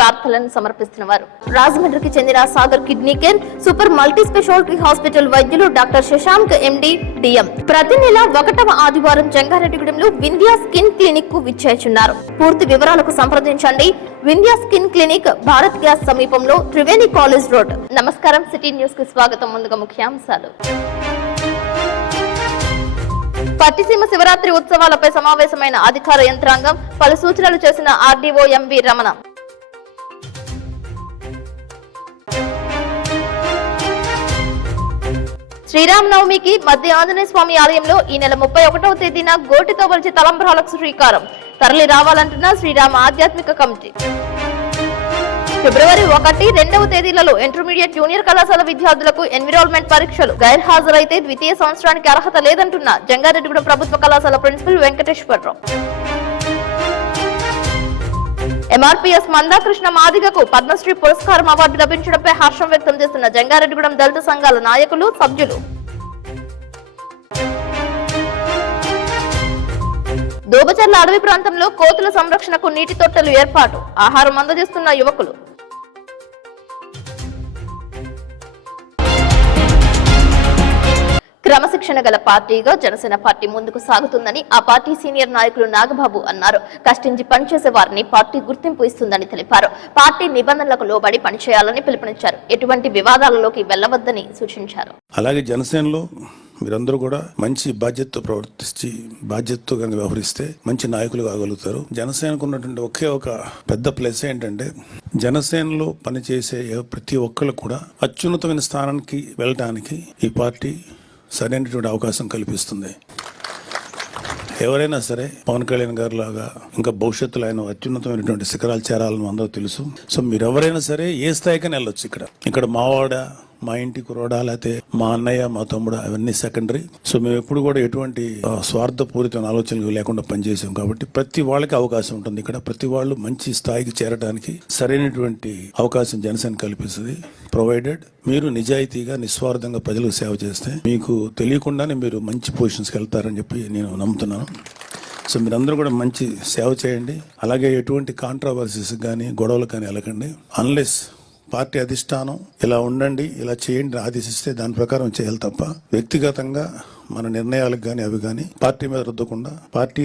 వార్తలను సమర్పిస్తున్న వారు రాజమండ్రికి చెందిన Sagar kidney care super multi speciality hospital వైద్యులు డాక్టర్ శశాంక్ ఎండి డిఎం ప్రతి నెల 1వ ఆదివారం జంగారెడ్డిగూడెంలో వింధ్యా స్కిన్ క్లినిక్ కు విచ్చేస్తున్నారు. పూర్తి వివరాలకు సంప్రదించండి. Vindhya skin clinic, Bharat gas సమీపంలో, త్రివేణి కాలేజ్ రోడ్. నమస్కారం, సిటీ న్యూస్ కి స్వాగతం. ముందుగా ముఖ్యాంశాలు. పట్టిసీమ శివరాత్రి ఉత్సవాలపై సమావేశమైన అధికార యంత్రాంగం, పలు సూచనలు చేసిన ఆర్డీఓ ఎంవి రమణ. శ్రీరామనవమికి మధ్య ఆంజనేయ స్వామి ఆలయంలో ఈ నెల 31వ తేదీన గోటితో వలిచి తలంబ్రాలకు శ్రీకారం. తరలి రావాలంటున్న శ్రీరామ ఆధ్యాత్మిక కమిటీ. ఫిబ్రవరి 1, 2వ తేదీలలో ఇంటర్మీడియట్ జూనియర్ కళాశాల విద్యార్థులకు ఎన్విరాల్మెంట్ పరీక్షలు. గైర్హాజరైతే ద్వితీయ సంవత్సరానికి అర్హత లేదంటున్న జంగారెడ్డిగూడెం ప్రభుత్వ కళాశాల ప్రిన్సిపల్ వెంకటేశ్వరరావు. ఎంఆర్పీఎస్ మందాకృష్ణ మాదిగకు పద్మశ్రీ పురస్కారం అవార్డు లభించడంపై హర్షం వ్యక్తం చేస్తున్న జంగారెడ్డిగూడెం దళిత సంఘాల నాయకులు, సభ్యులు. దోబచర్ల అడవి ప్రాంతంలో కోతుల సంరక్షణకు నీటి తొట్టెలు ఏర్పాటు. ఆహారం అందజేస్తున్న యువకులు. క్రమశిక్షణ గల పార్టీగా జనసేన పార్టీ ముందుకు సాగుతుందని ఆ పార్టీ సీనియర్ నాయకులు నాగబాబు అన్నారు. కష్టించి పనిచేసే వారిని పార్టీ గుర్తింపు ఇస్తుందని తెలిపారు. పార్టీ నిబంధనలకు లోబడి పనిచేయాలని పిలుపునిచ్చారు. ఎటువంటి వివాదాలలోకి వెళ్లవద్దని సూచించారు. అలాగే జనసేనలో మీరందరూ కూడా మంచి బాధ్యతతో ప్రవర్తించి బాధ్యతతో కనుక వ్యవహరిస్తే మంచి నాయకులు కాగలుగుతారు. జనసేనకు ఉన్నటువంటి ఒకే ఒక పెద్ద ప్లస్ ఏంటంటే జనసేనలో పనిచేసే ప్రతి ఒక్కరు కూడా అత్యున్నతమైన స్థానానికి వెళ్ళడానికి ఈ పార్టీ సరైనటువంటి అవకాశం కల్పిస్తుంది. ఎవరైనా సరే పవన్ కళ్యాణ్ గారు లాగా ఇంకా భవిష్యత్తులో ఆయన అత్యున్నతమైనటువంటి శిఖరాలు చేరాలని అందరూ తెలుసు. సో మీరు ఎవరైనా సరే ఏ స్థాయికైనా వెళ్ళొచ్చు. ఇక్కడ మావాడ, మా ఇంటి కురోడా, లేకపోతే మా అన్నయ్య, మా తమ్ముడు, అవన్నీ సెకండరీ. సో మేము ఎప్పుడు కూడా ఎటువంటి స్వార్థపూరితమైన ఆలోచనలు లేకుండా పనిచేసాం. కాబట్టి ప్రతి వాళ్ళకి అవకాశం ఉంటుంది. ఇక్కడ ప్రతి వాళ్ళు మంచి స్థాయికి చేరడానికి సరైనటువంటి అవకాశం జనసేన కల్పిస్తుంది. ప్రొవైడెడ్ మీరు నిజాయితీగా, నిస్వార్థంగా ప్రజలకు సేవ చేస్తే మీకు తెలియకుండానే మీరు మంచి పొజిషన్స్కి వెళ్తారని చెప్పి నేను నమ్ముతున్నాను. సో మీరందరూ కూడా మంచి సేవ చేయండి. అలాగే ఎటువంటి కాంట్రవర్సీస్ కానీ గొడవలు కానీ వెళ్ళకండి. అన్లెస్ పార్టీ అధిష్టానం ఇలా ఉండండి, ఇలా చేయండి ఆదేశిస్తే దాని ప్రకారం చేయాలి తప్ప వ్యక్తిగతంగా మన నిర్ణయాలకు కానీ అవి కానీ పార్టీ మీద రుద్దకుండా పార్టీ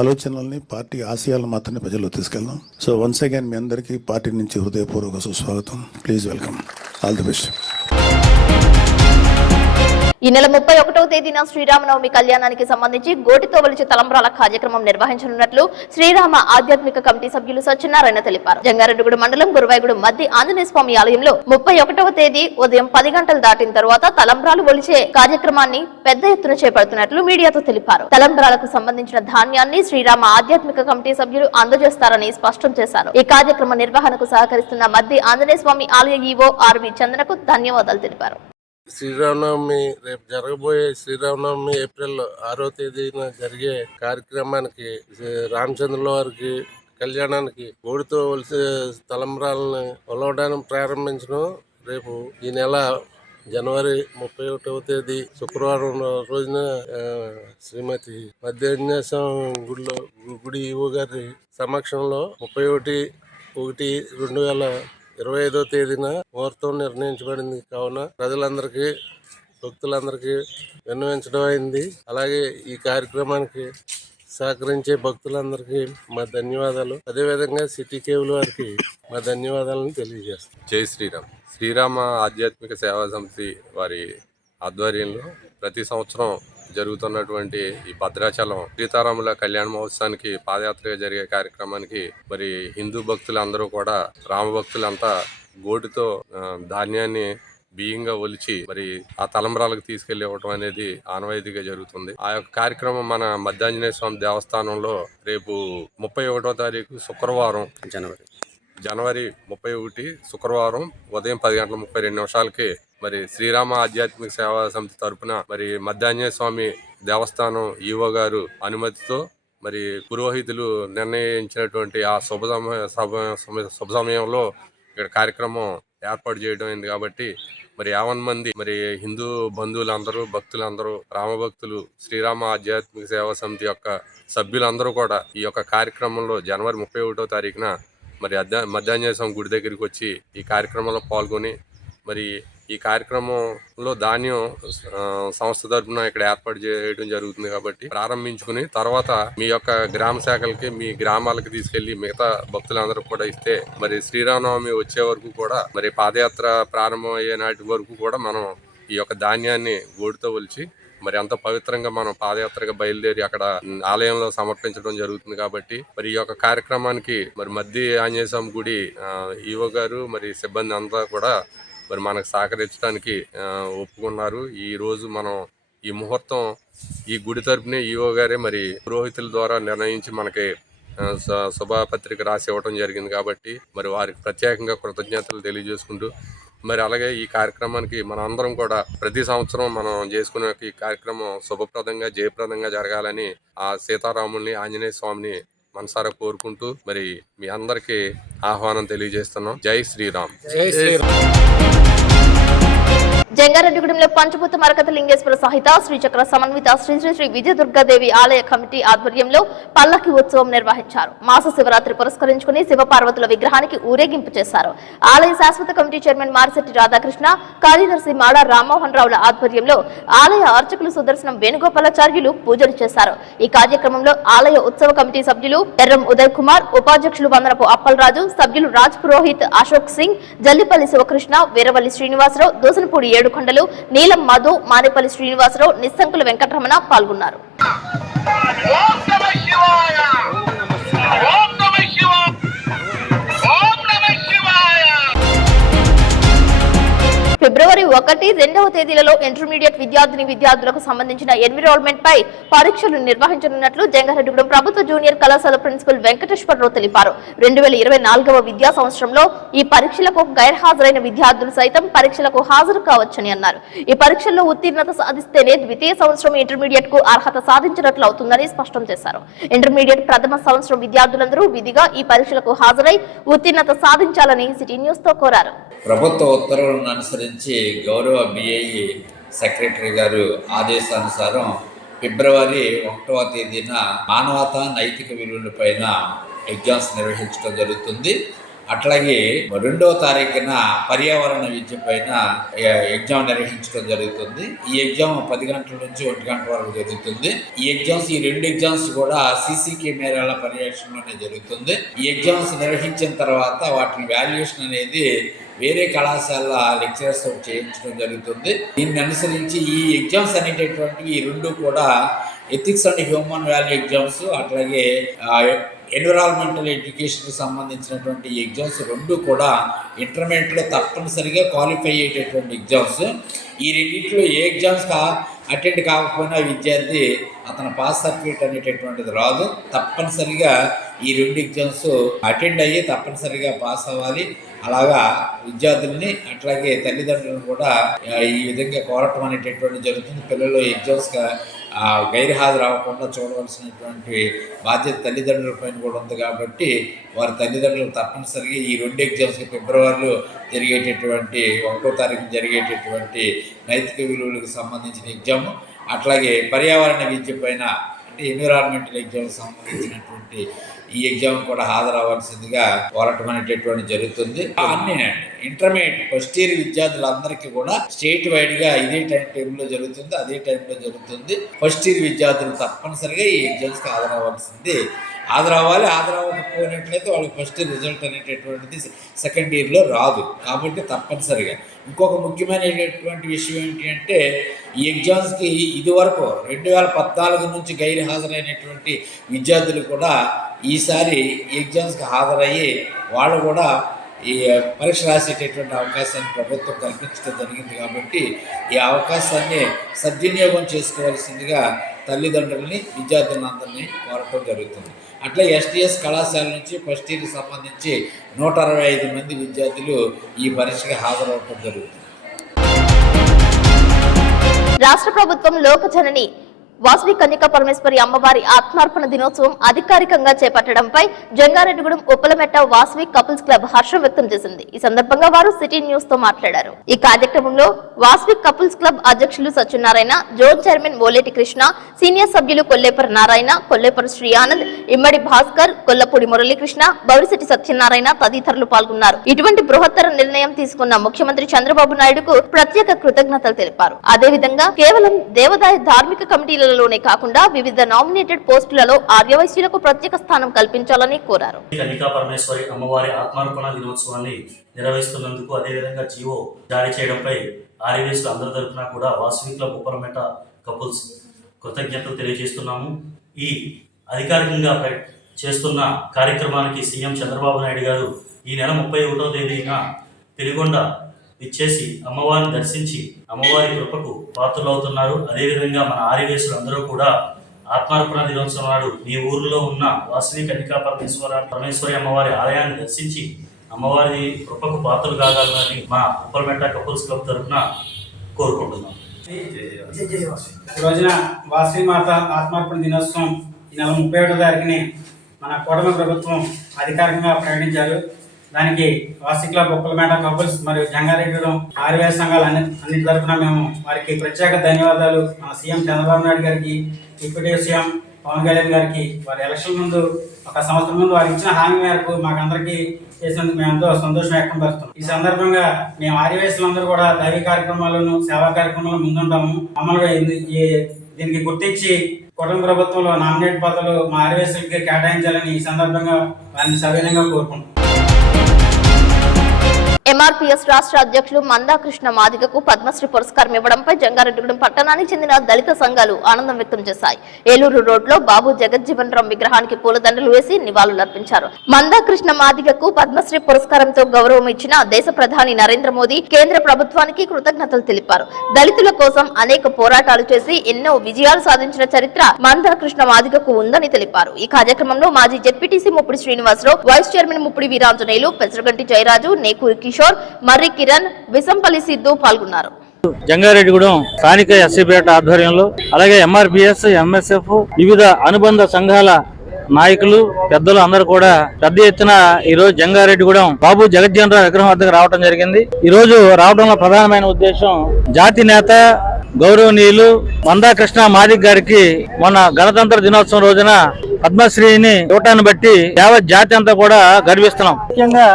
ఆలోచనల్ని, పార్టీ ఆశయాలను మాత్రమే ప్రజల్లో తీసుకెళ్దాం. సో వన్స్ అగైన్ మీ అందరికీ పార్టీ నుంచి హృదయపూర్వక సుస్వాగతం. Please welcome. All the best. ఈ నెల 31వ తేదీన శ్రీరామనవమి కళ్యాణానికి సంబంధించి గోటితో వలిచి తలంబ్రాల కార్యక్రమం నిర్వహించనున్నట్లు శ్రీరామ ఆధ్యాత్మిక కమిటీ సభ్యులు సత్యనారాయణ తెలిపారు. జంగారెడ్డిగూడెం మండలం గురువాయిగూడెం మధ్య ఆంజనేయ స్వామి ఆలయంలో 31వ తేదీ ఉదయం 10 గంటలు దాటిన తర్వాత తలంబ్రాలు ఒలిచే కార్యక్రమాన్ని పెద్ద ఎత్తున చేపడుతున్నట్లు మీడియాతో తెలిపారు. తలంబ్రాలకు సంబంధించిన ధాన్యాన్ని శ్రీరామ ఆధ్యాత్మిక కమిటీ సభ్యులు అందజేస్తారని స్పష్టం చేశారు. ఈ కార్యక్రమ నిర్వహణకు సహకరిస్తున్న మధ్య ఆంజనేయ స్వామి ఆలయ ఈవో ఆర్వి చంద్రకు ధన్యవాదాలు తెలిపారు. శ్రీరామనవమి రేపు జరగబోయే శ్రీరామనవమి ఏప్రిల్ 6వ తేదీన జరిగే కార్యక్రమానికి రామచంద్రుల వారికి కళ్యాణానికి గోడితో వలసే తలంబ్రాలను ఒలవడానికి ప్రారంభించడం రేపు ఈ నెల జనవరి 31వ తేదీ శుక్రవారం రోజున శ్రీమతి మధ్యాహ్న గుడి ఈవో గారి సమక్షంలో 31/1/2025 తేదీన ముహూర్తం నిర్ణయించబడింది. కావున ప్రజలందరికీ, భక్తులందరికీ విన్నవించడం అయింది. అలాగే ఈ కార్యక్రమానికి సహకరించే భక్తులందరికీ మా ధన్యవాదాలు. అదేవిధంగా సిటీ కేబుల్ వారికి మా ధన్యవాదాలను తెలియజేస్తాం. జై శ్రీరామ్. శ్రీరామ ఆధ్యాత్మిక సేవా సమితి వారి ఆధ్వర్యంలో ప్రతి సంవత్సరం జరుగుతున్నటువంటి ఈ భద్రాచలం సీతారాముల కళ్యాణ మహోత్సవానికి పాదయాత్రగా జరిగే కార్యక్రమానికి మరి హిందూ భక్తులందరూ కూడా, రామ భక్తులంతా గోటితో ధాన్యాన్ని బియ్యంగా ఒలిచి మరి ఆ తలంబ్రాలకు తీసుకెళ్లి ఇవ్వటం అనేది ఆనవాయితీగా జరుగుతుంది. ఆ యొక్క కార్యక్రమం మన మధ్యాంజనేయ స్వామి దేవస్థానంలో రేపు 31వ తారీఖు శుక్రవారం జనవరి 31 శుక్రవారం ఉదయం 10:32 మరి శ్రీరామ ఆధ్యాత్మిక సేవా సమితి తరపున మరి మధ్యాంజనేయ స్వామి దేవస్థానం ఈవో గారు అనుమతితో మరి పురోహితులు నిర్ణయించినటువంటి ఆ శుభ సమయంలో ఇక్కడ కార్యక్రమం ఏర్పాటు చేయడం అయింది. కాబట్టి మరి 50 మంది మరి హిందూ బంధువులందరూ, భక్తులందరూ, రామభక్తులు, శ్రీరామ ఆధ్యాత్మిక సేవా సమితి యొక్క సభ్యులందరూ కూడా ఈ యొక్క కార్యక్రమంలో జనవరి 31వ తారీఖున మరి మధ్యాహ్న స్వామి గుడి దగ్గరికి వచ్చి ఈ కార్యక్రమంలో పాల్గొని మరి ఈ కార్యక్రమంలో ధాన్యం సంస్థ తరఫున ఇక్కడ ఏర్పాటు చేయడం జరుగుతుంది కాబట్టి ప్రారంభించుకుని తర్వాత మీ యొక్క గ్రామ శాఖలకి మీ గ్రామాలకి తీసుకెళ్లి మిగతా భక్తులందరూ కూడా ఇస్తే మరి శ్రీరామనవమి వచ్చే వరకు కూడా మరి పాదయాత్ర ప్రారంభం అయ్యే నాటి వరకు కూడా మనం ఈ యొక్క ధాన్యాన్ని గోడుతో ఒలిచి మరి అంత పవిత్రంగా మనం పాదయాత్రగా బయలుదేరి అక్కడ ఆలయంలో సమర్పించడం జరుగుతుంది కాబట్టి మరి ఈ యొక్క కార్యక్రమానికి మరి మద్ది ఆంజనేయ స్వామి గుడి ఈవో గారు మరి సిబ్బంది అంతా కూడా మరి మనకు సహకరించడానికి ఒప్పుకున్నారు. ఈ రోజు మనం ఈ ముహూర్తం ఈ గుడి తరపునే ఈవో గారే మరి పురోహితుల ద్వారా నిర్ణయించి మనకి శుభపత్రిక రాసి ఇవ్వడం జరిగింది కాబట్టి మరి వారికి ప్రత్యేకంగా కృతజ్ఞతలు తెలియజేసుకుంటూ మరి అలాగే ఈ కార్యక్రమానికి మన అందరం కూడా ప్రతి సంవత్సరం మనం చేసుకునే ఈ కార్యక్రమం శుభప్రదంగా జయప్రదంగా జరగాలని ఆ సీతారాముల్ని ఆంజనేయ స్వామిని మనసారా కోరుకుంటూ మరి మీ అందరికీ ఆహ్వానం తెలియజేస్తున్నాం. జై శ్రీరామ్. జై శ్రీరామ్. జంగారెడ్డిగూడెంలో పంచభూత మరకత లింగేశ్వర సహిత శ్రీచక్ర సమన్విత శ్రీ శ్రీ శ్రీ విజయదుర్గాదేవి ఆలయ కమిటీ ఆధ్వర్యంలో పల్లకి ఉత్సవం నిర్వహించారు. మాస శివరాత్రి పురస్కరించుకుని శివపార్వతుల విగ్రహానికి ఊరేగింపు చేశారు. ఆలయ శాశ్వత కమిటీ చైర్మన్ మారిశెట్టి రాధాకృష్ణ, కార్యదర్శి మాడ రామ్మోహన్ రావుల ఆధ్వర్యంలో ఆలయ అర్చకులు సుదర్శనం వేణుగోపాలాచార్యులు పూజలు చేశారు. ఈ కార్యక్రమంలో ఆలయ ఉత్సవ కమిటీ సభ్యులు ఎర్రం ఉదయ్ కుమార్, ఉపాధ్యక్షులు వందనపు అప్పలరాజు, సభ్యులు రాజ్ పురోహిత్, అశోక్ సింగ్, జల్లిపల్లి శివకృష్ణ, వీరవల్లి శ్రీనివాసరావు, దోసనపూడి ఏడుకొండలు, నీలం మధు, మానేపల్లి శ్రీనివాసరావు, నిస్సంకుల వెంకటరమణ పాల్గొన్నారు. ఫిబ్రవరి 1, 2వ తేదీలలో ఇంటర్మీడియట్ విద్యార్థులకు సంబంధించిన ఎన్విరాన్మెంట్ పై పరీక్షలు నిర్వహించనున్నట్లు జంగారెడ్డిగూడెం ప్రభుత్వ జూనియర్ కళాశాల ప్రిన్సిపల్ వెంకటేశ్వరరావు తెలిపారు. 2024వ విద్యా సంవత్సరంలో ఈ పరీక్షలకు గైర్హాజరైన విద్యార్థులు సైతం పరీక్షలకు హాజరు కావచ్చని అన్నారు. ఈ పరీక్షల్లో ఉత్తీర్ణత సాధిస్తేనే ద్వితీయ సంవత్సరం ఇంటర్మీడియట్ కు అర్హత సాధించినట్లు అవుతుందని స్పష్టం చేశారు. ఇంటర్మీడియట్ ప్రథమ సంవత్సరం విద్యార్థులందరూ విధిగా ఈ పరీక్షలకు హాజరై ఉత్తీర్ణత సాధించాలని సిటీ న్యూస్ తో కోరారు. ప్రభుత్వ ఉత్తర్వులను అనుసరించి గౌరవ బిఐఈ సెక్రటరీ గారు ఆదేశానుసారం ఫిబ్రవరి 1వ తేదీన మానవతా నైతిక విలువలపైన ఎగ్జామ్స్ నిర్వహించడం జరుగుతుంది. అట్లాగే 2వ తారీఖున పర్యావరణ విద్య పైన ఎగ్జామ్ నిర్వహించడం జరుగుతుంది. ఈ ఎగ్జామ్ 10 గంటల నుంచి 1 గంట వరకు జరుగుతుంది. ఈ 2 ఎగ్జామ్స్ కూడా సీసీ కెమెరాల పర్యవేక్షణలోనే జరుగుతుంది. ఈ ఎగ్జామ్స్ నిర్వహించిన తర్వాత వాటి వాల్యుయేషన్ అనేది వేరే కళాశాల లెక్చరర్స్ చేయించడం జరుగుతుంది. దీన్ని అనుసరించి ఈ ఎగ్జామ్స్ అనేటటువంటివి ఈ 2 కూడా ethics and human value exams, అట్లాగే ఎన్విరాన్మెంటల్ ఎడ్యుకేషన్కి సంబంధించినటువంటి ఈ ఎగ్జామ్స్ 2 కూడా ఇంటర్మీడియట్లో తప్పనిసరిగా క్వాలిఫై అయ్యేటటువంటి ఎగ్జామ్స్. ఈ రెండింటిలో ఏ ఎగ్జామ్స్ అటెండ్ కాకపోయినా విద్యార్థి అతను పాస్ సర్టిఫికేట్ అనేటటువంటిది రాదు. తప్పనిసరిగా ఈ 2 ఎగ్జామ్స్ అటెండ్ అయ్యి తప్పనిసరిగా పాస్ అవ్వాలి. అలాగా విద్యార్థుల్ని అట్లాగే తల్లిదండ్రులను కూడా ఈ విధంగా కోరటం అనేటటువంటి జరుగుతుంది. పిల్లలు ఎగ్జామ్స్ గైర్హాజరు అవ్వకుండా చూడవలసినటువంటి బాధ్యత తల్లిదండ్రుల పైన కూడా ఉంది కాబట్టి వారి తల్లిదండ్రులు తప్పనిసరిగా ఈ 2 ఎగ్జామ్స్కి ఫిబ్రవరిలో జరిగేటటువంటి 1వ తారీఖు జరిగేటటువంటి నైతిక విలువలకు సంబంధించిన ఎగ్జాము, అట్లాగే పర్యావరణ విద్య పైన అంటే ఎన్విరాన్మెంటల్ ఎగ్జామ్కి సంబంధించినటువంటి ఈ ఎగ్జామ్ కూడా హాజరవ్వాల్సిందిగా కోరటం అనేటటువంటి జరుగుతుంది. అన్ని ఇంటర్మీడియట్ ఫస్ట్ ఇయర్ విద్యార్థులందరికీ కూడా స్టేట్ వైడ్గా ఇదే టైం టేబుల్లో జరుగుతుంది, అదే టైంలో జరుగుతుంది. ఫస్ట్ ఇయర్ విద్యార్థులు తప్పనిసరిగా ఈ ఎగ్జామ్స్కి హాజరవ్వాల్సింది. హాజరవ్వకపోయినట్లయితే వాళ్ళకి ఫస్ట్ రిజల్ట్ అనేటటువంటిది సెకండ్ ఇయర్లో రాదు. కాబట్టి తప్పనిసరిగా ఇంకొక ముఖ్యమైనటువంటి విషయం ఏంటి అంటే ఈ ఎగ్జామ్స్కి ఇదివరకు 2014 నుంచి గైర్ హాజరైనటువంటి విద్యార్థులు కూడా ఈసారి ఈ ఎగ్జామ్స్కి హాజరయ్యి వాళ్ళు కూడా ఈ పరీక్ష రాసేటటువంటి అవకాశాన్ని ప్రభుత్వం కల్పించడం జరిగింది. కాబట్టి ఈ అవకాశాన్ని సద్వినియోగం చేసుకోవాల్సిందిగా తల్లిదండ్రులని విద్యార్థులందరినీ కోరటం జరుగుతుంది. అట్లా ఎస్టీఎస్ కళాశాల నుంచి ఫస్ట్ ఇయర్కి సంబంధించి 165 మంది విద్యార్థులు ఈ పరీక్షకి హాజరవడం జరుగుతుంది. రాష్ట్ర ప్రభుత్వం లోకజనని వాసవి కన్యకా పరమేశ్వరి అమ్మవారి ఆత్మార్పణ దినోత్సవం అధికారికంగా చేపట్టడంపై జంగారెడ్డిగూడెం ఉప్పలమెట్ట వాసవి కపుల్స్ క్లబ్ హర్షం వ్యక్తం చేసింది. ఈ సందర్భంగా వారు సిటీ న్యూస్ తో మాట్లాడారు. ఈ కార్యక్రమంలో వాసవి కపుల్స్ క్లబ్ అధ్యక్షులు Satyanarayana, zone chairman Moleti Krishna, senior సభ్యులు కొల్లేపర్ నారాయణ, కొల్లేపర్ శ్రీ ఆనంద్, ఇమ్మడి భాస్కర్, కొల్లపూడి మురళీకృష్ణ, బౌరిశెట్టి సత్యనారాయణ తదితరులు పాల్గొన్నారు. ఇటువంటి బృహత్తర నిర్ణయం తీసుకున్న ముఖ్యమంత్రి చంద్రబాబు నాయుడుకు ప్రత్యేక కృతజ్ఞతలు తెలిపారు. అదేవిధంగా కేవలం దేవాదాయ ధార్మిక కమిటీలలోనే కాకుండా వివిధ నామినేటెడ్ పోస్టులలో ఆర్యవైశ్యులకు ప్రత్యేక స్థానం కల్పించాలని కోరారు. కన్యకా పరమేశ్వరి అమ్మవారి ఆత్మార్పణ దినోత్సవాన్ని నిర్వహిస్తున్నందుకు, అదేవిధంగా జీవో జారీ చేయడంపై ఆర్యవైశ్యులు అందరి తరఫున కూడా వాసవి క్లబ్ ఉప్పలమెట్ట కపుల్స్ కృతజ్ఞతలు తెలియజేస్తున్నాము. ఈ అధికారికంగా చేస్తున్న కార్యక్రమానికి సీఎం చంద్రబాబు నాయుడు గారు ఈ నెల 31వ తేదీన పెనుగొండ ఇచ్చేసి అమ్మవారిని దర్శించి అమ్మవారి కృపకు పాత్రలవుతున్నారు. అదేవిధంగా మన ఆర్యవైశ్యులు అందరూ కూడా ఆత్మార్పణ దినోత్సవం నాడు మీ ఊరిలో ఉన్న వాసవి కన్యకా పరమేశ్వరి అమ్మవారి ఆలయాన్ని దర్శించి అమ్మవారి కృపకు పాత్రలు కాగలరని మా ఉప్పలమెట్ట కపుల్స్ క్లబ్ తరఫున కోరుకుంటున్నాం. ఈ రోజున వాసవి మాత ఆత్మార్పణ దినోత్సవం ఈ నెల 31వ తారీఖుని మన కూటమి ప్రభుత్వం అధికారికంగా ప్రకటించారు. దానికి వాసవి క్లబ్ ఉప్పలమెట్ట కపుల్స్ మరియు జంగారెడ్డిగూడెం ఆర్యవైశ్య సంఘాలు అన్నిటి తరఫున మేము వారికి ప్రత్యేక ధన్యవాదాలు. సీఎం చంద్రబాబు నాయుడు గారికి, డిప్యూటీ సీఎం పవన్ కళ్యాణ్ గారికి వారి ఎలక్షన్ ముందు 1 సంవత్సరం ముందు వారు ఇచ్చిన హామీ మేరకు మాకందరికీ చేసినందుకు మేము ఎంతో సంతోషం వ్యక్తం పరుస్తాం. ఈ సందర్భంగా మేము ఆర్యవైశ్యులందరూ కూడా దైవీ కార్యక్రమాలను, సేవా కార్యక్రమాలను ముందుంటాము. మామూలుగా దీనికి గుర్తించి కుటుంబ ప్రభుత్వంలో నామినేట్ పదవులు మా ఆర్యవైశ్యులకి కేటాయించాలని ఈ సందర్భంగా వారిని సవినయంగా కోరుకుంటున్నాం. ఎంఆర్పీఎస్ రాష్ట్ర అధ్యక్షులు మందాకృష్ణ మాదిగకు పద్మశ్రీ పురస్కారం ఇవ్వడంపై జంగారెడ్డిగూడెం పట్టణానికి చెందిన దళిత సంఘాలు ఆనందం వ్యక్తం చేశాయి. ఏలూరు రోడ్లో బాబు జగజ్జీవన్ రామ్ విగ్రహానికి పూలదండలు వేసి నివాళులర్పించారు. మందాకృష్ణ మాదిగకు పద్మశ్రీ పురస్కారంతో గౌరవం ఇచ్చిన దేశ ప్రధాని నరేంద్ర మోదీ కేంద్ర ప్రభుత్వానికి కృతజ్ఞతలు తెలిపారు. దళితుల కోసం అనేక పోరాటాలు చేసి ఎన్నో విజయాలు సాధించిన చరిత్ర మందాకృష్ణ మాదిగకు ఉందని తెలిపారు. ఈ కార్యక్రమంలో మాజీ ZPTC Muppidi Srinivasarao, vice chairman Muppidi Veeranjaneyulu, Pesaraganti Jayaraju, Nekuri Kishore, Marri Kiran, Visampalli Siddhu పాల్గొన్నారు. జంగారెడ్డిగూడెం స్థానిక ఎస్సీపేట ఆధ్వర్యంలో, అలాగే ఎంఆర్పీఎస్, ఎంఎస్ఎఫ్, వివిధ అనుబంధ సంఘాల నాయకులు, పెద్దలు అందరూ కూడా పెద్ద ఎత్తున ఈ రోజు జంగారెడ్డిగూడెం బాబు జగజ్జీవన్ రామ్ విగ్రహం వద్దకు రావడం జరిగింది. ఈ రోజు రావడంలో ప్రధానమైన ఉద్దేశం జాతి నేత గౌరవనీయులు మందాకృష్ణ మాదిగ గారికి మొన్న గణతంత్ర దినోత్సవం రోజున పద్మశ్రీని ఇవ్వటాన్ని బట్టి యావత్ జాతి అంతా కూడా గర్విస్తున్నాం. ముఖ్యంగా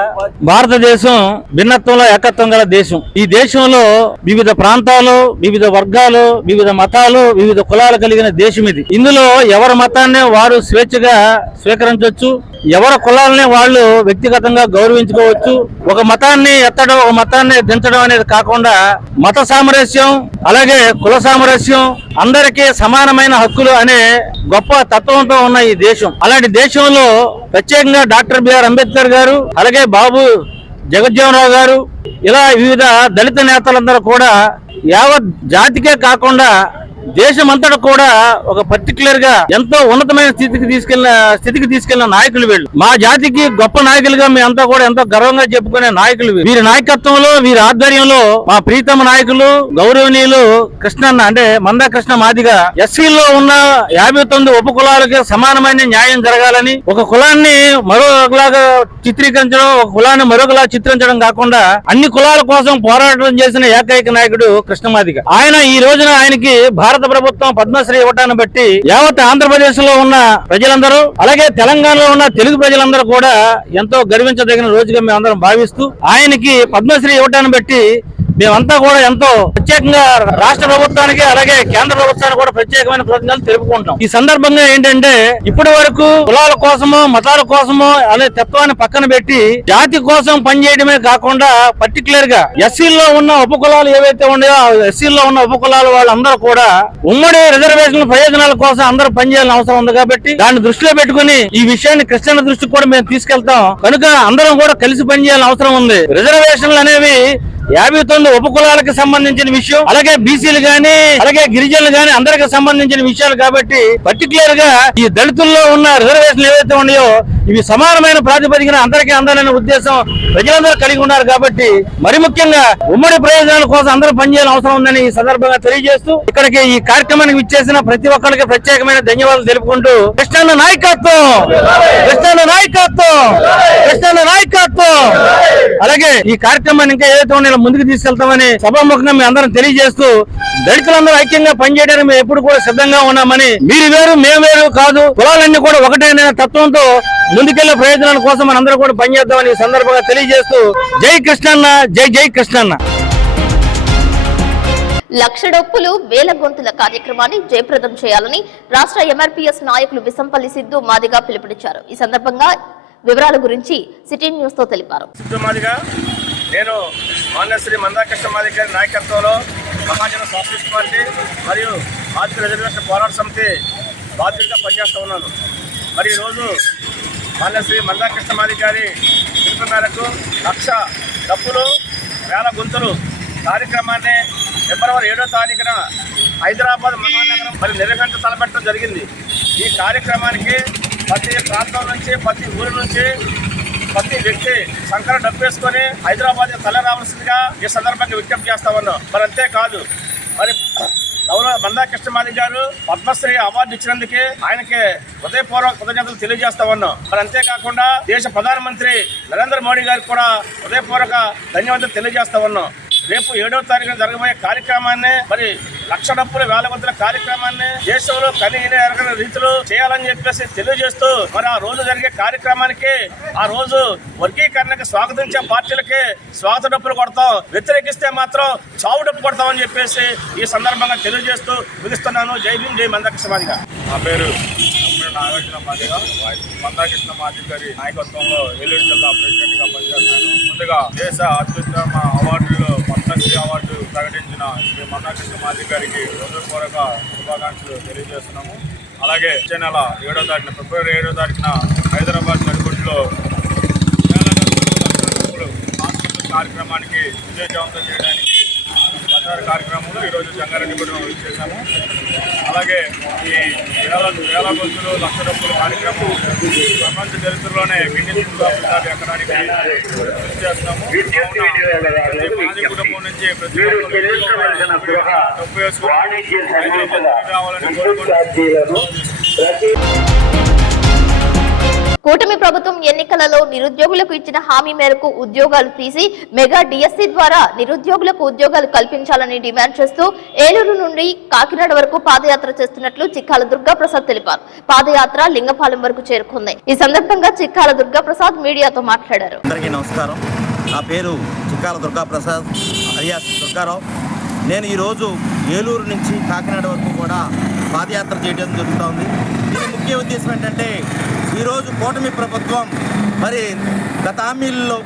భారతదేశం భిన్నత్వంలో ఏకత్వం గల దేశం. ఈ దేశంలో వివిధ ప్రాంతాలు, వివిధ వర్గాలు, వివిధ మతాలు, వివిధ కులాలు కలిగిన దేశం ఇది. ఇందులో ఎవరి మతాన్ని వారు స్వేచ్ఛగా స్వీకరించవచ్చు, ఎవరి కులాలని వాళ్ళు వ్యక్తిగతంగా గౌరవించుకోవచ్చు. ఒక మతాన్ని ఎత్తడం, ఒక మతాన్ని దించడం అనేది కాకుండా మత సామరస్యం, అలాగే కుల సామరస్యం, అందరికీ సమానమైన హక్కులు అనే గొప్ప తత్వంతో ఉన్న ఈ దేశం. అలాంటి దేశంలో ప్రత్యేకంగా డాక్టర్ బిఆర్ అంబేద్కర్ గారు, అలాగే బాబు జగజ్జీవన్ రామ్ గారు, ఇలా వివిధ దళిత నేతలందరూ కూడా యావత్ జాతికే కాకుండా దేశమంతటా కూడా ఒక పర్టికులర్ గా ఎంతో ఉన్నతమైన స్థితికి తీసుకెళ్లిన నాయకులు వీళ్ళు. మా జాతికి గొప్ప నాయకులుగా మేమంతా కూడా ఎంతో గర్వంగా చెప్పుకునే నాయకులు వీరి నాయకత్వంలో, వీరి ఆధ్వర్యంలో మా ప్రీతమ నాయకులు గౌరవనీయులు కృష్ణన్న అంటే మందాకృష్ణ మాదిగ ఎస్సీలో ఉన్న 59 ఉపకులాలకి సమానమైన న్యాయం జరగాలని, ఒక కులాన్ని మరొకలాగా చిత్రీకరించడం, ఒక కులాన్ని మరొకలా చిత్రించడం కాకుండా అన్ని కులాల కోసం పోరాటం చేసిన ఏకైక నాయకుడు కృష్ణ మాదిగ. ఆయన ఈ రోజున ఆయనకి భారత ప్రభుత్వం పద్మశ్రీ ఇవ్వటాన్ని బట్టి యావత్ ఆంధ్రప్రదేశ్ లో ఉన్న ప్రజలందరూ, అలాగే తెలంగాణలో ఉన్న తెలుగు ప్రజలందరూ కూడా ఎంతో గర్వించదగిన రోజుగా మేమందరం భావిస్తూ ఆయనకి పద్మశ్రీ ఇవ్వటాన్ని బట్టి మేమంతా కూడా ఎంతో ప్రత్యేకంగా రాష్ట్ర ప్రభుత్వానికి, అలాగే కేంద్ర ప్రభుత్వానికి కూడా ప్రత్యేకమైన కృతజ్ఞతలు తెలుపుకుంటాం. ఈ సందర్భంగా ఏంటంటే ఇప్పటి వరకు కులాల కోసమో, మతాల కోసమో అనే తత్వాన్ని పక్కన పెట్టి జాతి కోసం పనిచేయడమే కాకుండా పర్టికులర్ గా ఎస్సీల్లో ఉన్న ఉపకులాలు ఏవైతే ఉన్నాయో ఎస్సీల్లో ఉన్న ఉపకులాల వాళ్ళందరూ కూడా ఉమ్మడి రిజర్వేషన్ ప్రయోజనాల కోసం అందరూ పనిచేయాల్సిన అవసరం ఉంది. కాబట్టి దాన్ని దృష్టిలో పెట్టుకుని ఈ విషయాన్ని క్రిస్టియన్ దృష్టికి కూడా మేము తీసుకెళ్తాం. కనుక అందరం కూడా కలిసి పనిచేయాల్సిన అవసరం ఉంది. రిజర్వేషన్లు అనేవి 59 ఉపకులాలకు సంబంధించిన విషయం, అలాగే బీసీలు గాని, అలాగే గిరిజనులు గాని అందరికి సంబంధించిన విషయాలు. కాబట్టి పర్టికులర్ గా ఈ దళితుల్లో ఉన్న రిజర్వేషన్లు ఏవైతే ఉన్నాయో ఇవి సమానమైన ప్రాతిపదికన అందరికీ అందాలనే ఉద్దేశం ప్రజలందరూ కలిగి ఉన్నారు కాబట్టి మరి ముఖ్యంగా ఉమ్మడి ప్రయోజనాల కోసం అందరూ పనిచేయాల్సిన అవసరం ఉందని ఈ సందర్భంగా తెలియజేస్తూ ఇక్కడికి ఈ కార్యక్రమానికి విచ్చేసిన ప్రతి ఒక్కరికి ప్రత్యేకమైన ధన్యవాదాలు తెలుపుకుంటూ కృష్ణన్న నాయకత్వం, కృష్ణన్న నాయకత్వం, కృష్ణన్న నాయకత్వం. అలాగే ఈ కార్యక్రమాన్ని ఇంకా ఏదైతే ఉన్నాయో ముందుకు తీసుకెళ్తామని సభాముఖంగా మీ అందరం తెలియజేస్తూ దళితులందరూ ఐక్యంగా పనిచేయడానికి మేము ఎప్పుడు కూడా సిద్ధంగా ఉన్నామని, మీరు వేరు మేము వేరు కాదు, కులాలన్నీ కూడా ఒకటే అనే తత్వంతో ముందుకెళ్లే ప్రయోజనాల కోసం మనందరం కూడా పనిచేద్దామని ఈ సందర్భంగా తెలియజేస్తూ జై కృష్ణన్న, జై జై కృష్ణన్న. లక్ష డొప్పులు వేల గొంతుల కార్యక్రమాన్ని జయప్రదం చేయాలని రాష్ట్ర ఎంఆర్పీఎస్ నాయకులు విసంపల్లి సిద్ధు మాదిగా పిలుపునిచ్చారు. ఈ సందర్భంగా వివరాల గురించి సిటీ న్యూస్ తో తెలిపారు. సిద్ధు మాదిగా నేను మాన్యశ్రీ మందాకృష్ణ మాదిగ గారి నాయకత్వంలో మహాజన సోషలిస్ట్ పార్టీ మరియు ఆర్థిక రిజర్వేషన్ పోరాట సమితి బాధ్యతగా పనిచేస్తూ ఉన్నాను. మరి ఈరోజు మాన్యశ్రీ మందాకృష్ణ మాదిగ గారి పిలుపు మేరకు లక్ష డప్పులు వేల గొంతులు కార్యక్రమాన్ని ఫిబ్రవరి 7వ తారీఖున హైదరాబాద్ మహానగరం మరి నిర్వహించ తలపెట్టడం జరిగింది. ఈ కార్యక్రమానికి ప్రతి ప్రాంతం నుంచి, ప్రతి ఊరి నుంచి ప్రతి వ్యక్తి సంకర డబ్బు వేసుకొని హైదరాబాద్ తల రావాల్సిందిగా ఈ సందర్భంగా విజ్ఞప్తి చేస్తా ఉన్నాం. మరి అంతేకాదు, మరి మందాకృష్ణ మాదిగ గారు పద్మశ్రీ అవార్డు ఇచ్చినందుకే ఆయనకి హృదయపూర్వక కృతజ్ఞతలు తెలియజేస్తా ఉన్నాం. మరి అంతేకాకుండా దేశ ప్రధానమంత్రి నరేంద్ర మోడీ గారికి కూడా హృదయపూర్వక ధన్యవాదాలు తెలియజేస్తా ఉన్నాం. రేపు 7వ తారీఖున జరగబోయే కార్యక్రమాన్ని మరి లక్ష డప్పుల వేల గొంతుల కార్యక్రమాన్ని దేశంలో ఎరగని రీతిలో చేయాలని చెప్పేసి తెలియజేస్తూ మరి ఆ రోజు జరిగే కార్యక్రమానికి ఆ రోజు వర్గీకరణకి స్వాగతించే పార్టీలకి స్వాగత డప్పులు కొడతాం, వ్యతిరేకిస్తే మాత్రం చావు డప్పు కొడతామని చెప్పేసి ఈ సందర్భంగా తెలియజేస్తూ ముగిస్తున్నాను. జై భీమ్, జై మందాకృష్ణ మాదిగ. నా పేరు నాగార్జున మాదిగ. మందాకృష్ణ మాదిగ గారి నాయకత్వంలో ఏలూరు జిల్లా ప్రెసిడెంట్ గా పనిచేస్తున్నాను. ముందుగా దేశ అత్యుత్తమ అవార్డులో పద్మశ్రీ అవార్డు ప్రకటించిన శ్రీ మందాకృష్ణ మాదిగ గారికి హృదయపూర్వక శుభాకాంక్షలు తెలియజేస్తున్నాము. అలాగే వచ్చే నెల 7వ తారీఖున ఫిబ్రవరి 7వ తారీఖున హైదరాబాద్ నడిగుడ్లో కార్యక్రమానికి విజయవంతం చేయడానికి ప్రచార కార్యక్రమంలో ఈరోజు జంగారెడ్డిగూడెం చేశాము. అలాగే ఈ వేల గొంతులు లక్ష డబ్బుల కార్యక్రమం ప్రపంచ చరిత్రలోనే గిన్నిస్ బుక్ ఆఫ్ రికార్డ్ ఎక్కడానికి కృషి చేస్తున్నాము. ప్రతి కుటుంబం నుంచి ప్రతి డబ్బు వేసుకుని హైదరాబాద్ రావాలని కోరుకుంటున్నాము. కూటమి ప్రభుత్వం ఎన్నికలలో నిరుద్యోగులకు ఇచ్చిన హామీ మేరకు ఉద్యోగాలు తీసి మెగా డిఎస్సి ద్వారా నిరుద్యోగులకు ఉద్యోగాలు కల్పించాలని డిమాండ్ చేస్తూ ఏలూరు నుండి కాకినాడ వరకు పాదయాత్ర చేస్తున్నట్లు చిక్కాల దుర్గాప్రసాద్ తెలిపారు. పాదయాత్ర లింగపాలెం వరకు చేరుకుంది. ఈ సందర్భంగా చిక్కాల దుర్గాప్రసాద్ మీడియాతో మాట్లాడారు. అందరికీ నమస్కారం. నా పేరు చిక్కాల దుర్గాప్రసాద్ అలియాస్ దుర్గారావు. నేను ఈరోజు ఏలూరు నుంచి కాకినాడ వరకు కూడా పాదయాత్ర చేయడం జరుగుతోంది. దీని ముఖ్య ఉద్దేశం ఏంటంటే ఈరోజు కూటమి ప్రభుత్వం మరి గత హామీల్లో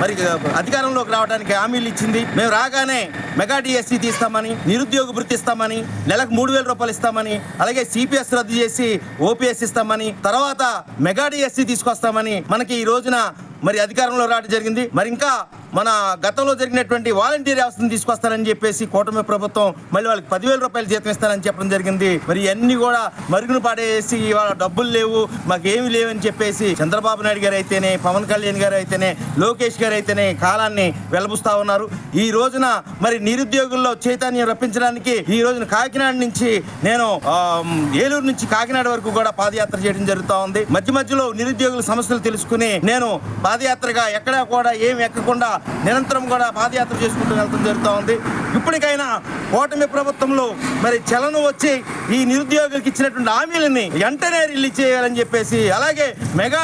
మరి అధికారంలోకి రావడానికి హామీలు ఇచ్చింది. మేము రాగానే మెగా డిఎస్సి తీస్తామని, నిరుద్యోగ భృతి ఇస్తామని, నెలకు 3,000 రూపాయలు ఇస్తామని, అలాగే సిపిఎస్ రద్దు చేసి ఓపీఎస్ ఇస్తామని, తర్వాత మెగా డిఎస్సి తీసుకొస్తామని మనకి ఈ రోజున మరి అధికారంలో రావడం జరిగింది. మరి ఇంకా మన గతంలో జరిగినటువంటి వాలంటీర్ వ్యవస్థను తీసుకొస్తారని చెప్పేసి కూటమి ప్రభుత్వం మళ్ళీ వాళ్ళకి 10,000 రూపాయలు జీతం ఇస్తారని చెప్పడం జరిగింది. మరి ఇవన్నీ కూడా మరుగున పడేసి ఇవాళ డబ్బులు లేవు, మాకేమి లేవని చెప్పేసి చంద్రబాబు నాయుడు గారు అయితేనే, పవన్ కళ్యాణ్ గారు అయితేనే, లోకేష్ గారు అయితేనే కాలాన్ని వెలబుస్తా ఉన్నారు. ఈ రోజున మరి నిరుద్యోగుల్లో చైతన్యం రప్పించడానికి ఈ రోజున కాకినాడ నుంచి నేను ఏలూరు నుంచి కాకినాడ వరకు కూడా పాదయాత్ర చేయడం జరుగుతూ ఉంది. మధ్య మధ్యలో నిరుద్యోగుల సమస్యలు తెలుసుకుని నేను పాదయాత్రగా ఎక్కడా కూడా ఏమి ఎక్కకుండా నిరంతరం కూడా పాదయాత్ర చేసుకుంటూ వెళ్తాం జరుగుతూ ఉంది. ఇప్పటికైనా కూటమి ప్రభుత్వంలో మరి చలనం వచ్చి ఈ నిరుద్యోగులకు ఇచ్చినటువంటి హామీలని వెంటనే రిలీజ్ చేయాలని చెప్పేసి, అలాగే మెగా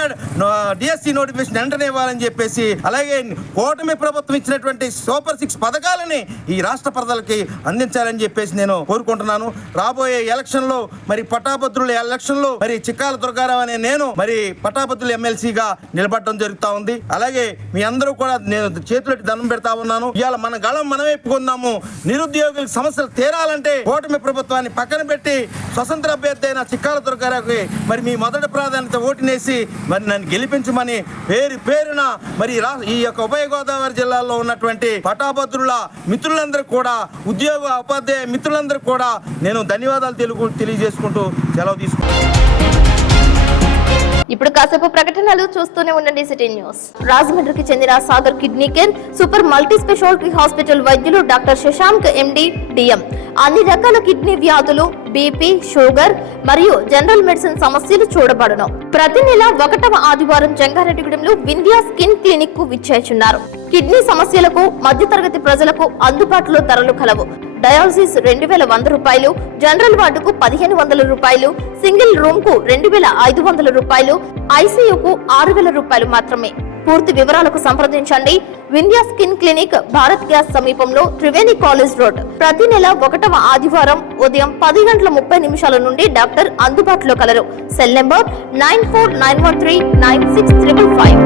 డిఎస్సి నోటిఫికేషన్ వెంటనే ఇవ్వాలని చెప్పేసి, అలాగే కూటమి ప్రభుత్వం ఇచ్చినటువంటి సూపర్ 6 పథకాలని ఈ రాష్ట్ర ప్రజలకి అందించాలని చెప్పేసి నేను కోరుకుంటున్నాను. రాబోయే ఎలక్షన్లో మరి పట్టాభద్రుల ఎలక్షన్లో మరి చిక్కాల దుర్గారావు అనే నేను మరి పట్టాభద్రుల ఎమ్మెల్సీగా నిలబడడం జరుగుతూ ఉంది. అలాగే మీ అందరూ కూడా నేను చేతులెట్టి దండం పెడతా ఉన్నాను. ఇవాళ మన గళం మనమే చెప్పుకుందాము. నిరుద్యోగుల సమస్యలు తీరాలంటే కూటమి ప్రభుత్వాన్ని పక్కన పెట్టి స్వతంత్ర అభ్యర్థి అయిన చిక్కాల దుర్గారావుకి మరి మీ మొదటి ప్రాధాన్యత ఓటునేసి మరి నన్ను గెలిపించమని పేరున మరి ఈ యొక్క ఉభయ గోదావరి జిల్లాలో ఉన్నటువంటి పటాభద్రుల మిత్రులందరూ కూడా, ఉద్యోగ ఉపాధ్యాయ మిత్రులందరూ కూడా నేను ధన్యవాదాలు తెలియజేసుకుంటూ సెలవు తీసుకుంటాను. ఇప్పుడు కాసేపు ప్రకటనలు చూస్తూనే ఉండండి సిటీ న్యూస్. రాజమండ్రికి చెందిన Sagar kidney care super multi speciality hospital వైద్యులు డాక్టర్ శశాంక్ ఎండి డిఎం అన్ని రకాల కిడ్నీ వ్యాధులు, బీపీ, షుగర్ మరియు జనరల్ మెడిసిన్ సమస్యలు చూడబడును. ప్రతి నెల 1వ ఆదివారం జంగారెడ్డిగూడెంలో వింధ్యా స్కిన్ క్లినిక్ కు విచ్చేస్తున్నారు. కిడ్నీ సమస్యలకు మధ్యతరగతి ప్రజలకు అందుబాటులో ధరలు కలవు. డయాలసిస్ 2100 రూపాయలు, జనరల్ వార్డుకు 1500 రూపాయలు, సింగిల్ రూమ్ కు 2500 రూపాయలు, ఐసీయూకు 6000 రూపాయలు మాత్రమే. పూర్తి వివరాలకు సంప్రదించండి. Vindhya skin clinic, Bharat gas సమీపంలో, త్రివేణి కాలేజ్ రోడ్. ప్రతి నెల 1వ ఆదివారం ఉదయం 10:30 నుండి డాక్టర్ అందుబాటులో colour. Cell number 9491396555.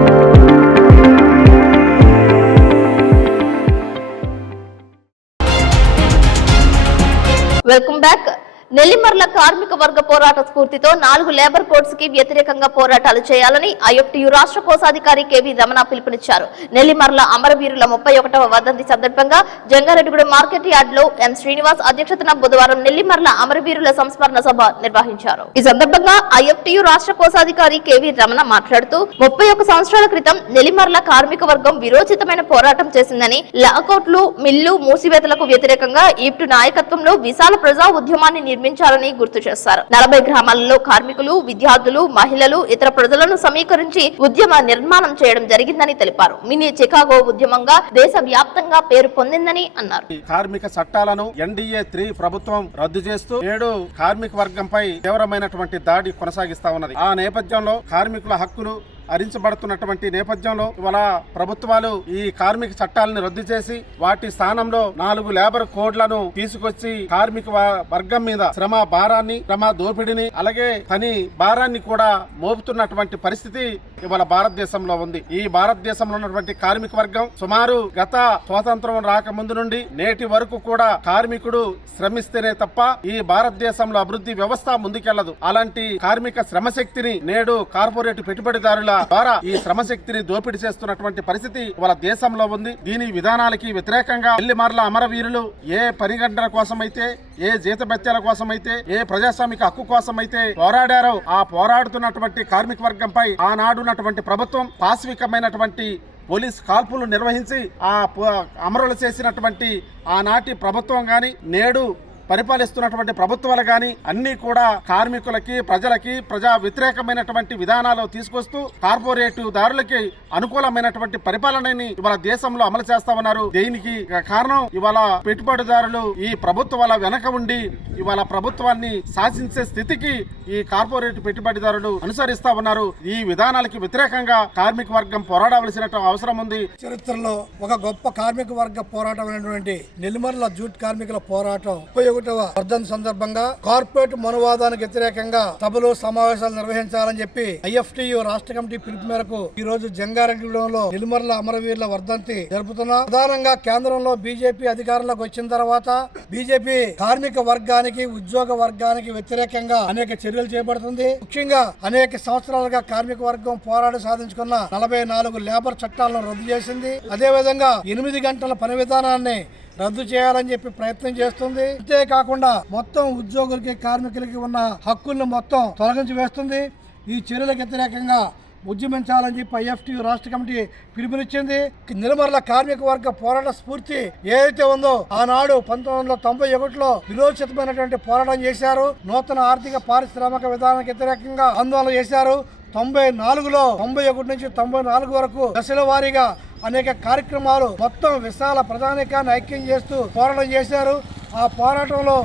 Welcome back. Nellimarla కార్మిక వర్గ పోరాట స్ఫూర్తితో 4 లేబర్ కోడ్స్ కి వ్యతిరేకంగా పోరాటాలు చేయాలని ఐఎఫ్టియు రాష్ట్ర కోశాధికారి కెవి రమణ పిలుపునిచ్చారు. నెల్లిమర్ల అమరవీరుల 31వ వర్ధంతి సందర్భంగా జంగారెడ్డిగూడెం మార్కెట్ యార్డ్ లో ఎం శ్రీనివాస్ అధ్యక్షతన బుధవారం నెల్లిమర్ల అమరవీరుల సంస్మరణ సభ నిర్వహించారు. ఈ సందర్భంగా ఐఎఫ్టియు రాష్ట్ర కోశాధికారి కెవి రమణ మాట్లాడుతూ 31 సంవత్సరాల క్రితం నెల్లిమర్ల కార్మిక వర్గం విరోచితమైన పోరాటం చేసిందని, లాకౌట్లు, మిల్లు మూసివేతలకు వ్యతిరేకంగా ఈప్టు నాయకత్వంలో విశాల ప్రజా ఉద్యమాన్ని నిర్మించాలని గుర్తు చేశారు. 40 గ్రామాలలో కార్మికులు, విద్యార్థులు, మహిళలు, ఇతర ప్రజలను సమీకరించి ఉద్యమ నిర్మాణం చేయడం జరిగిందని తెలిపారు. మినీ చికాగో ఉద్యమంగా దేశవ్యాప్తంగా పేరు పొందిందని అన్నారు. కార్మిక చట్టాలను ఎన్డీఏ 3 ప్రభుత్వం రద్దు చేస్తూ నేడు కార్మిక వర్గంపై తీవ్రమైనటువంటి దాడి కొనసాగిస్తా ఉన్నది. ఆ నేపథ్యంలో కార్మికుల హక్కులు హరించబడుతున్నటువంటి నేపథ్యంలో ఇవాళ ప్రభుత్వాలు ఈ కార్మిక చట్టాలను రద్దు చేసి వాటి స్థానంలో 4 లేబర్ కోడ్లను తీసుకొచ్చి కార్మిక వర్గం మీద శ్రమ భారాన్ని, శ్రమ దోపిడిని, అలాగే పని భారాన్ని కూడా మోపుతున్నటువంటి పరిస్థితి ఇవాళ భారతదేశంలో ఉంది. ఈ భారతదేశంలో ఉన్నటువంటి కార్మిక వర్గం సుమారు గత స్వాతంత్రం రాకముందు నుండి నేటి వరకు కూడా కార్మికుడు శ్రమిస్తేనే తప్ప ఈ భారతదేశంలో అభివృద్ధి వ్యవస్థ ముందుకెళ్లదు. అలాంటి కార్మిక శ్రమశక్తిని నేడు కార్పొరేట్ పెట్టుబడిదారుల ద్వారా ఈ శ్రమశక్తిని దోపిడీ చేస్తున్నటువంటి పరిస్థితి వాళ్ళ దేశంలో ఉంది. దీని విధానాలకి వ్యతిరేకంగా నెల్లిమర్ల అమరవీరులు ఏ పనిగంటల కోసమైతే, ఏ జీతభత్యాల కోసమైతే, ఏ ప్రజాస్వామిక హక్కు కోసమైతే పోరాడారో ఆ పోరాడుతున్నటువంటి కార్మిక వర్గంపై ఆనాడున్నటువంటి ప్రభుత్వం పాశవికమైనటువంటి పోలీస్ కాల్పులు నిర్వహించి ఆ అమరులు చేసినటువంటి ఆనాటి ప్రభుత్వం గాని, నేడు పరిపాలిస్తున్నటువంటి ప్రభుత్వాలు గాని అన్ని కూడా కార్మికులకి, ప్రజలకి ప్రజా వ్యతిరేకమైనటువంటి విధానాలు తీసుకొస్తూ కార్పొరేట్ దారులకి అనుకూలమైనటువంటి పరిపాలనని ఇవాళ దేశంలో అమలు చేస్తా ఉన్నారు. దీనికి కారణం ఇవాళ పెట్టుబడిదారులు ఈ ప్రభుత్వాల వెనక ఉండి ఇవాళ ప్రభుత్వాన్ని శాసించే స్థితికి ఈ కార్పొరేట్ పెట్టుబడిదారులు అనుసరిస్తా ఉన్నారు. ఈ విధానాలకి వ్యతిరేకంగా కార్మిక వర్గం పోరాడవలసిన అవసరం ఉంది. చరిత్రలో ఒక గొప్ప కార్మిక వర్గ పోరాటం అయినటువంటి నెల్లిమర్ల జూట్ కార్మికుల పోరాటం 31వ వర్ధంతి సందర్భంగా కార్పొరేట్ మనోవాదానికి వ్యతిరేకంగా సభలు, సమావేశాలు నిర్వహించాలని చెప్పి ఐఎఫ్టియు రాష్ట్ర కమిటీ పిలుపు మేరకు ఈ రోజు జంగారెడ్డిగూడెంలో నెల్లిమర్ల అమరవీరుల వర్ధంతి జరుపుతున్నాం. ప్రధానంగా కేంద్రంలో బీజేపీ అధికారంలోకి వచ్చిన తర్వాత బీజేపీ కార్మిక వర్గానికి, ఉద్యోగ వర్గానికి వ్యతిరేకంగా అనేక చర్యలు చేపడుతుంది. ముఖ్యంగా అనేక సంవత్సరాలుగా కార్మిక వర్గం పోరాడి సాధించుకున్న 44 లేబర్ చట్టాలను రద్దు చేసింది. అదేవిధంగా 8 గంటల పని విధానాన్ని రద్దు చేయాలని చెప్పి ప్రయత్నం చేస్తుంది. అంతేకాకుండా మొత్తం ఉద్యోగులకి, కార్మికులకి ఉన్న హక్కులను మొత్తం తొలగించి వేస్తుంది. ఈ చర్యలకు వ్యతిరేకంగా ఉద్యమించాలని చెప్పి ఐఎఫ్టియు రాష్ట్ర కమిటీ పిలుపునిచ్చింది. నెల్లిమర్ల కార్మిక వర్గ పోరాట స్ఫూర్తి ఏదైతే ఉందో ఆనాడు 1991లో విరోచితమైనటువంటి పోరాటం చేశారు. నూతన ఆర్థిక పారిశ్రామిక విధానానికి వ్యతిరేకంగా ఆందోళన చేశారు. 94లో 91 నుంచి 94 వరకు దశల వారీగా అనేక కార్యక్రమాలు మొత్తం విశాల ప్రజానీకాన్ని ఐక్యం చేస్తూ పోరాటం చేశారు. ఆ పోరాటంలో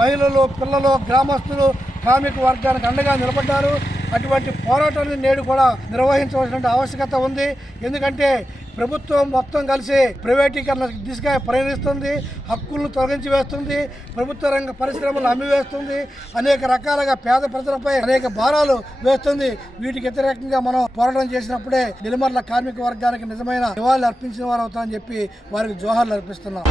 మహిళలు, పిల్లలు, గ్రామస్తులు కార్మిక వర్గానికి అండగా నిలబడ్డారు. అటువంటి పోరాటాన్ని నేడు కూడా నిర్వహించవలసిన ఆవశ్యకత ఉంది. ఎందుకంటే ప్రభుత్వం మొత్తం కలిసి ప్రైవేటీకరణ దిశగా ప్రయాణిస్తుంది, హక్కులను తొలగించి వేస్తుంది, ప్రభుత్వ రంగ పరిశ్రమలు అమ్మివేస్తుంది, అనేక రకాలుగా పేద ప్రజలపై అనేక భారాలు వేస్తుంది. వీటికి వ్యతిరేకంగా మనం పోరాటం చేసినప్పుడే నెల్లిమర్ల కార్మిక వర్గానికి నిజమైన నివాళులు అర్పించిన వారు అవుతామని చెప్పి వారికి జోహార్లు అర్పిస్తున్నాం.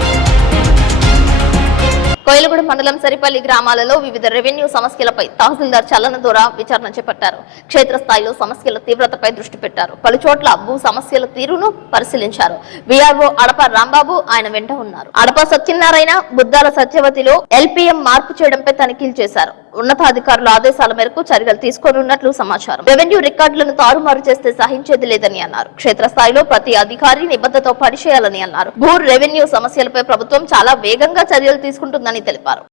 కోయిలగూడ మండలం సరిపల్లి గ్రామాలలో వివిధ రెవెన్యూ సమస్యలపై తహసీల్దార్ చలన ద్వారా విచారణ చేపట్టారు. క్షేత్రస్థాయిలో సమస్యల తీవ్రతపై దృష్టి పెట్టారు. పలుచోట్ల భూ సమస్యల తీరును పరిశీలించారు. వీఆర్ఓ అడప రాంబాబు ఆయన వెంట ఉన్నారు. అడప సత్యనారాయణ, బుద్దాల సత్యవతిలో ఎల్పీఎం మార్పు చేయడంపై తనిఖీలు చేశారు. ఉన్నతాధికారుల ఆదేశాల మేరకు చర్యలు తీసుకోనున్నట్లు సమాచారం. రెవెన్యూ రికార్డులను తారుమారు చేస్తే సహించేది లేదని అన్నారు. క్షేత్రస్థాయిలో ప్రతి అధికారి నిబద్ధతతో పనిచేయాలని అన్నారు. భూ రెవెన్యూ సమస్యలపై ప్రభుత్వం చాలా వేగంగా చర్యలు తీసుకుంటుందని తెలిపారు.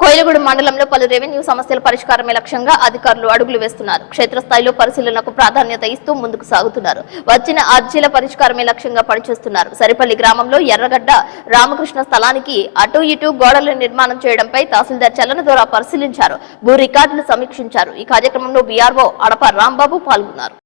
కోయిలగూడ మండలంలో పలు రెవెన్యూ సమస్యల పరిష్కారమే లక్ష్యంగా అధికారులు అడుగులు వేస్తున్నారు. క్షేత్రస్థాయిలో పరిశీలనకు ప్రాధాన్యత ఇస్తూ ముందుకు సాగుతున్నారు. వచ్చిన అర్జీల పరిష్కారమే లక్ష్యంగా పనిచేస్తున్నారు. సరిపల్లి గ్రామంలో ఎర్రగడ్డ రామకృష్ణ స్థలానికి అటు ఇటు గోడల నిర్మాణం చేయడంపై తహసీల్దార్ చలన ద్వారా పరిశీలించారు. భూ రికార్డులు సమీక్షించారు. ఈ కార్యక్రమంలో వీఆర్ఓ అడప రాంబాబు పాల్గొన్నారు.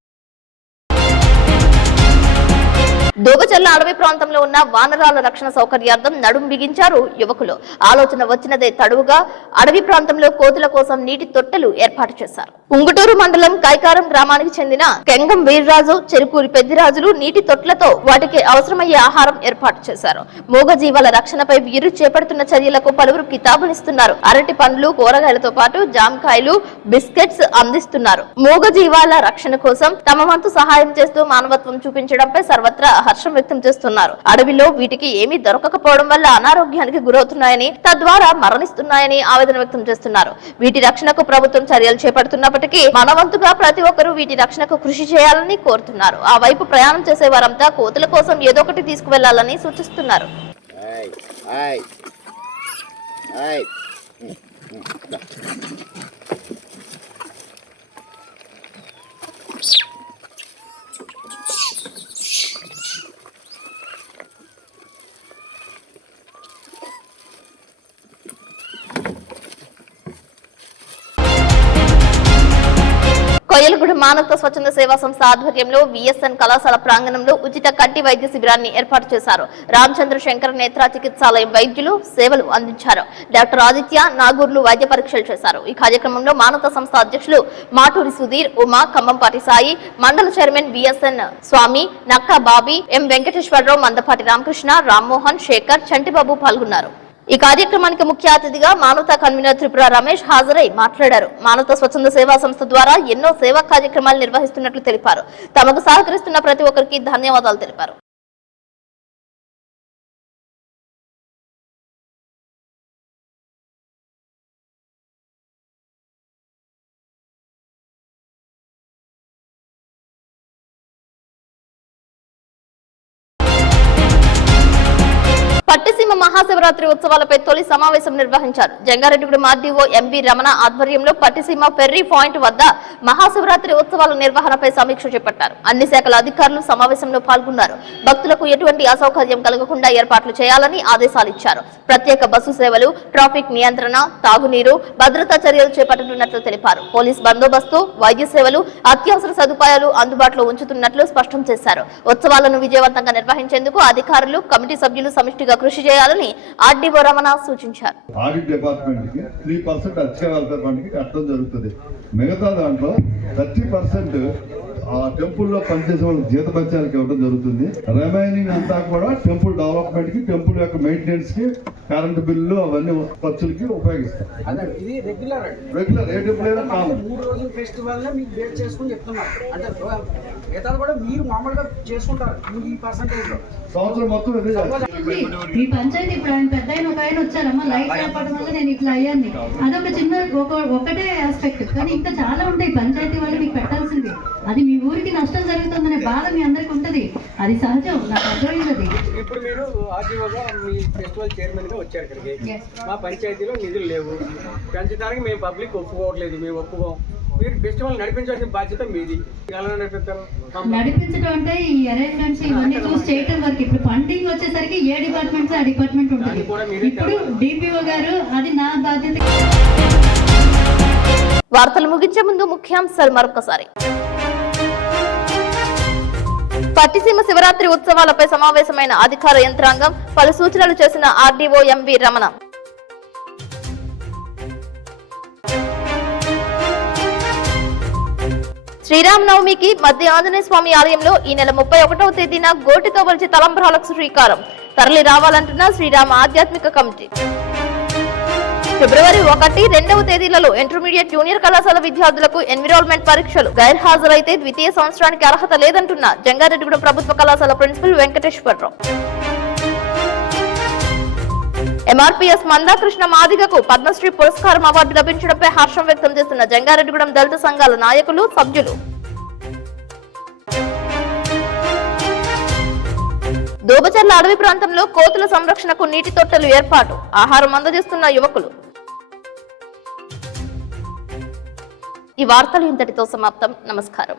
దోగచల్ల అడవి ప్రాంతంలో ఉన్న వానరాల రక్షణ సౌకర్యార్థం నడుం బిగించారు యువకులు. ఆలోచన వచ్చినదే తడువుగా అడవి ప్రాంతంలో కోతుల కోసం నీటి తొట్టెలు ఏర్పాటు చేశారు. ఉంగుటూరు మండలం కైకారం గ్రామానికి చెందిన కెంగం వీర్రాజు, చెరుకూరి పెద్దిరాజులు నీటి తొట్లతో వాటికి అవసరమయ్యే ఆహారం ఏర్పాటు చేశారు. మూగజీవాల రక్షణపై వీరు చేపడుతున్న చర్యలకు పలువురు కితాబులిస్తున్నారు. అరటి పండ్లు, కూరగాయలతో పాటు జామకాయలు, బిస్కెట్స్ అందిస్తున్నారు. మూగజీవాల రక్షణ కోసం తమ వంతు సహాయం చేస్తూ మానవత్వం చూపించడంపై సర్వత్రా హర్షం వ్యక్తం చేస్తున్నారు. అడవిలో వీటికి ఏమీ దొరకకపోవడం వల్ల అనారోగ్యానికి గురవుతున్నాయని, తద్వారా మరణిస్తున్నాయని ఆవేదన వ్యక్తం చేస్తున్నారు. వీటి రక్షణకు ప్రభుత్వం చర్యలు చేపడుతున్నప్పటికీ మనవంతుగా ప్రతి ఒక్కరూ వీటి రక్షణకు కృషి చేయాలని కోరుతున్నారు. ఆ వైపు ప్రయాణం చేసే వారంతా కోతుల కోసం ఏదో ఒకటి తీసుకువెళ్లాలని సూచిస్తున్నారు. కోయిలగూడ మానవత స్వచ్ఛంద సేవా సంస్థ ఆధ్వర్యంలో విఎస్ఎన్ కళాశాల ప్రాంగణంలో ఉచిత కంటి వైద్య శిబిరాన్ని ఏర్పాటు చేశారు. రామచంద్ర శంకర్ నేత్ర చికిత్సాలయం వైద్యులు సేవలు అందించారు. డాక్టర్ ఆదిత్య నాగూర్లు వైద్య పరీక్షలు చేశారు. ఈ కార్యక్రమంలో మానవత సంస్థ అధ్యక్షులు మాటూరి సుధీర్, ఉమా, ఖమ్మంపాటి సాయి, మండల చైర్మన్ విఎస్ఎన్ స్వామి, నక్కా బాబీ, ఎం వెంకటేశ్వరరావు, మందపాటి రామకృష్ణ, రామ్మోహన్, శేఖర్, చంటిబాబు పాల్గొన్నారు. ఈ కార్యక్రమానికి ముఖ్య అతిథిగా మానవతా కన్వీనర్ త్రిపుర రమేష్ హాజరై మాట్లాడారు. మానవతా స్వచ్ఛంద సేవా సంస్థ ద్వారా ఎన్నో సేవా కార్యక్రమాలు నిర్వహిస్తున్నట్లు తెలిపారు. తమకు సహకరిస్తున్న ప్రతి ఒక్కరికి ధన్యవాదాలు తెలిపారు. పట్టిసీమ మహాశివరాత్రి ఉత్సవాలపై తొలి సమావేశం నిర్వహించారు. జంగారెడ్డిగూడెం ఆర్డీఓ ఎంవి రమణ ఆధ్వర్యంలో పట్టిసీమ ఫెర్రీ పాయింట్ వద్ద మహాశివరాత్రి ఉత్సవాల నిర్వహణపై సమీక్ష చేపట్టారు. అన్ని శాఖల అధికారులు సమావేశంలో పాల్గొన్నారు. భక్తులకు ఎటువంటి అసౌకర్యం కలగకుండా ఏర్పాట్లు చేయాలని ఆదేశాలు ఇచ్చారు. ప్రత్యేక బస్సు సేవలు, ట్రాఫిక్ నియంత్రణ, తాగునీరు, భద్రతా చర్యలు చేపట్టనున్నట్లు తెలిపారు. పోలీస్ బందోబస్తు, వైద్య సేవలు, అత్యవసర సదుపాయాలు అందుబాటులో ఉంచుతున్నట్లు స్పష్టం చేశారు. ఉత్సవాలను విజయవంతంగా నిర్వహించేందుకు అధికారులు, కమిటీ సభ్యులు సమిష్టిగా కృషి చేయాలని ఆర్డీఓ రమణ సూచించారు. ఆడిట్ డిపార్ట్మెంట్ కి 3% అధిక వెల్ఫేర్ ఫండ్ కి కట్టడం జరుగుతుంది. మిగతా దాంట్లో 30% ఆ టెంపుల్ లో పనిచేసే వాళ్ళకి జీతభత్యాలకు ఇవ్వడం జరుగుతుంది. రిమైనింగ్ అంతా కూడా టెంపుల్ డెవలప్మెంట్ కి, టెంపుల్ యొక్క మెయింటెనెన్స్ కి, కరెంటు బిల్లు అవన్నీ ఖర్చులకి ఉపయోగిస్తాం. ఇది రెగ్యులర్ ఏ టెంపుల్ అయినా కాదు. 3 రోజుల ఫెస్టివల్ ని మీకు బేస్ చేసుకుని చెప్తున్నారు. అంటే మిగతాది కూడా మీరు మామూలుగా చేసుకుంటారు ఈ పర్సెంటేజ్ లో. సంవత్సరం మొత్తం ఇదే ఈ పంచాయతీ పెద్ద ఒక ఆయన వచ్చారమ్మా, లైట్ రావడం వల్ల నేను ఇట్లా అయ్యాన్ని. అదొక చిన్న ఒకటే ఆస్పెక్ట్, కానీ ఇంకా చాలా ఉంటాయి పంచాయతీ వాళ్ళు మీకు పెట్టాల్సింది. అది మీ ఊరికి నష్టం జరుగుతుందనే బాధ మీ అందరికి ఉంటది. అది సహజం, నాకు అర్థమైంది. ఇప్పుడు మీరు ఆర్డీఓగా మీ ఫెస్టివల్ చైర్మన్ గా వచ్చారు ఇక్కడికి. మా పంచాయతీలో నిధులు లేవు, పెంచడానికి మేము పబ్లిక్ ఒప్పుకోవట్లేదు, మేము ఒప్పుకోం. మీరు ఫెస్టివల్ నడిపించాల్సిన బాధ్యత మీది. ఎలా నడిపిస్తారు? నడిపించడం అంటే ఈ అరేంజ్మెంట్స్ ఇవన్నీ చూసి చేయటం వరకు. ఇప్పుడు ఫండింగ్ వచ్చేసరికి ఏ డిపార్ట్మెంట్స్ ఆ డిపార్ట్మెంట్ ఉంటుంది. ఇప్పుడు డిపిఓ గారు, అది నా బాధ్యత. వార్తలు ముగించే ముందు ముఖ్యాంశాలు మరొకసారి. పట్టిసీమ శివరాత్రి ఉత్సవాలపై సమావేశమైన అధికార యంత్రాంగం, పలు సూచనలు చేసిన ఆర్డీఓ ఎంవి రమణ. శ్రీరామనవమికి మధ్య ఆంజనేయ స్వామి ఆలయంలో ఈ నెల 31వ తేదీన గోటితో వలిచి తలంబ్రాలకు శ్రీకారం. తరలి రావాలంటున్న శ్రీరామ ఆధ్యాత్మిక కమిటీ. ఫిబ్రవరి 1, 2వ తేదీలలో ఇంటర్మీడియట్, జూనియర్ కళాశాల విద్యార్థులకు ఎన్విరాన్మెంట్ పరీక్షలు. గైర్హాజరైతే ద్వితీయ సంవత్సరానికి అర్హత లేదంటున్న జంగారెడ్డిగూడెం ప్రభుత్వ కళాశాల ప్రిన్సిపల్ వెంకటేశ్వరరావు. ఎంఆర్పీఎస్ మందాకృష్ణ మాదిగకు పద్మశ్రీ పురస్కారం అవార్డు లభించడంపై హర్షం వ్యక్తం చేస్తున్న జంగారెడ్డిగూడెం దళిత సంఘాల నాయకులు, సభ్యులు. దోబచర్ల అడవి ప్రాంతంలో కోతుల సంరక్షణకు నీటి తొట్టెలు ఏర్పాటు, ఆహారం అందజేస్తున్న యువకులు. ఈ వార్తలు ఇంతటితో సమాప్తం. నమస్కారం.